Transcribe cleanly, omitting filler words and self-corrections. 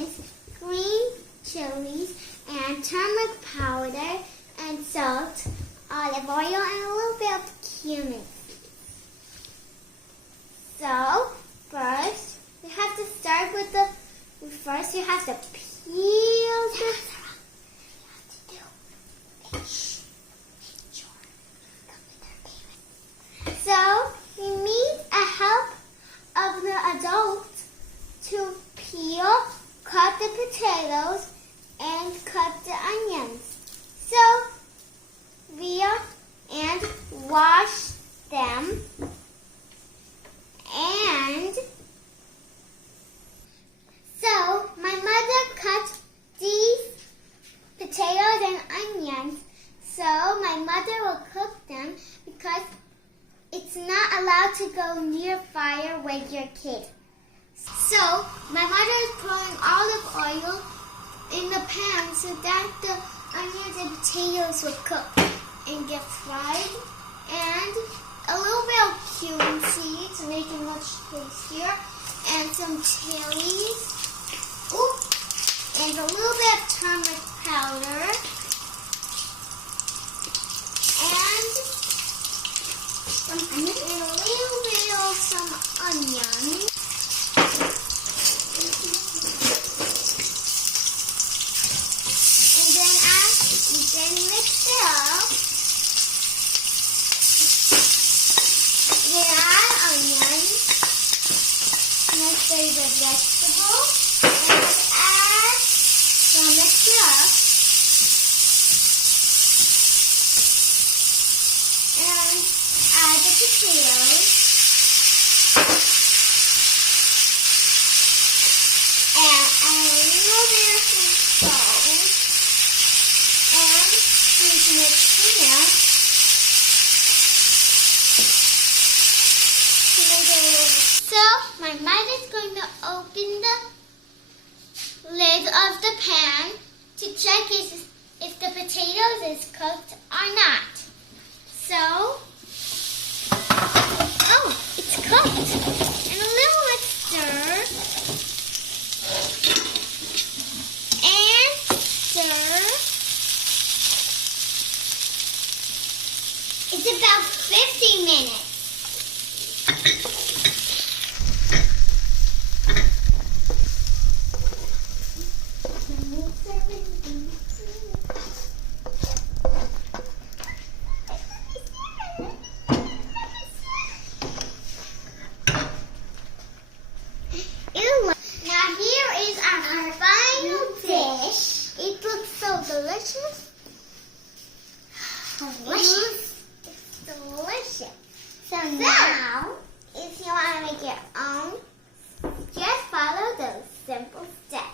onions, green chilies, and turmeric powder, and salt, olive oil, and a little bit of cumin. So, first, you have to start with first you have to peel the... So, we need a help of the adult to peel, cut the potatoes, and cut the onions. So, and wash them. And so, my mother cut these potatoes and onions. So, my mother will cook them because it's not allowed to go near fire with your kid. So, my mother is pouring olive oil in the pan so that the onions and potatoes will cook and get fried. And a little bit of cumin seeds to make it much tastier. And some chilies. Ooh, and a little bit of turmeric powder. And a little bit of some onions. And then mix it up. Then add onions. Next there's a vegetable. And so mix it up. And add the potatoes. And a little bit of some salt. And please mix it up. So, my mother's going to open the lid of the pan to check if the potatoes is cooked or not. So, oh, it's cooked. And a little let's stir. And stir. It's about 50 minutes. Now here is our final dish. It looks so delicious. Delicious. It's delicious. So now, if you want to make your own, just follow those simple steps.